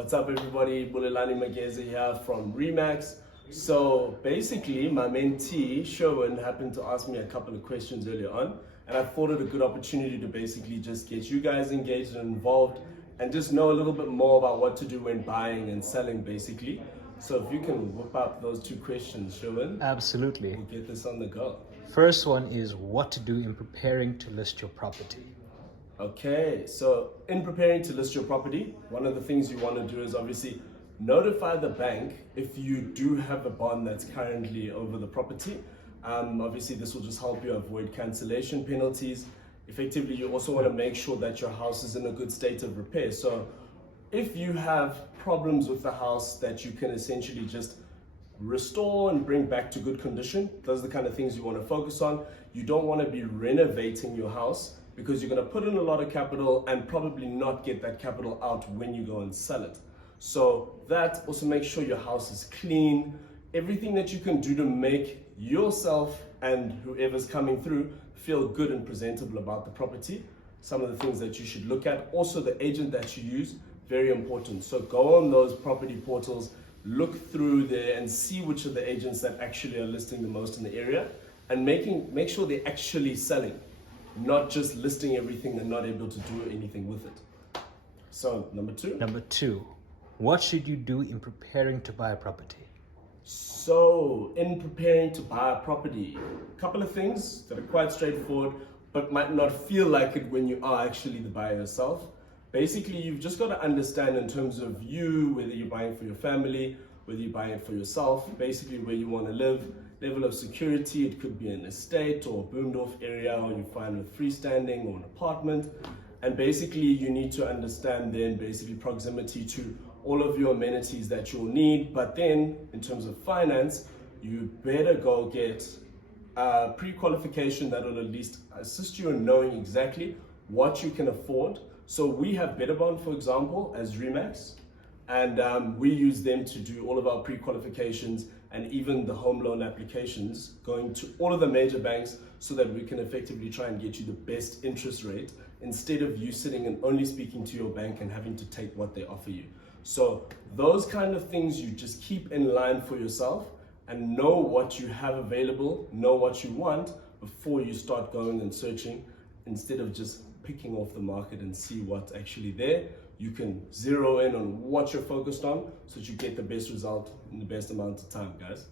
What's up, everybody? Bulelani Mageza here from Remax. So basically, my mentee, Sherwin, happened to ask me a couple of questions earlier on, and I thought it a good opportunity to basically just get you guys engaged and involved and just know a little bit more about what to do when buying and selling, basically. So if you can whip up those two questions, Sherwin, Absolutely. we'll get this on the go. First one is what to do in preparing to list your property. Okay, so in preparing to list your property, one of the things you want to do is obviously notify the bank if you do have a bond that's currently over the property. Obviously, this will just help you avoid cancellation penalties. Effectively, you also want to make sure that your house is in a good state of repair. So if you have problems with the house that you can essentially just restore and bring back to good condition, those are the kind of things you want to focus on. You don't want to be renovating your house because you're going to put in a lot of capital and probably not get that capital out when you go and sell it. So that also makes sure your house is clean, everything that you can do to make yourself and whoever's coming through feel good and presentable about the property. Some of the things that you should look at. Also, the agent that you use, very important. So go on those property portals, look through there and see which of the agents that actually are listing the most in the area and make sure they're actually selling, not just listing everything and not able to do anything with it. So number two, what should you do in preparing to buy a property? So in preparing to buy a property, a couple of things that are quite straightforward but might not feel like it when you are actually the buyer yourself. Basically, you've just got to understand in terms of you, whether you're buying for your family, whether you're buying for yourself, basically where you want to live, level of security. It could be an estate or a boomed off area, or you find a freestanding or an apartment. And basically you need to understand then basically proximity to all of your amenities that you'll need. But then in terms of finance, you better go get a pre-qualification that will at least assist you in knowing exactly what you can afford. So we have Betterbond, for example, as Remax, and we use them to do all of our pre-qualifications and even the home loan applications, going to all of the major banks so that we can effectively try and get you the best interest rate instead of you sitting and only speaking to your bank and having to take what they offer you. So those kind of things you just keep in line for yourself and know what you have available, know what you want before you start going and searching, instead of just picking off the market and see what's actually there. You can zero in on what you're focused on so that you get the best result in the best amount of time, guys.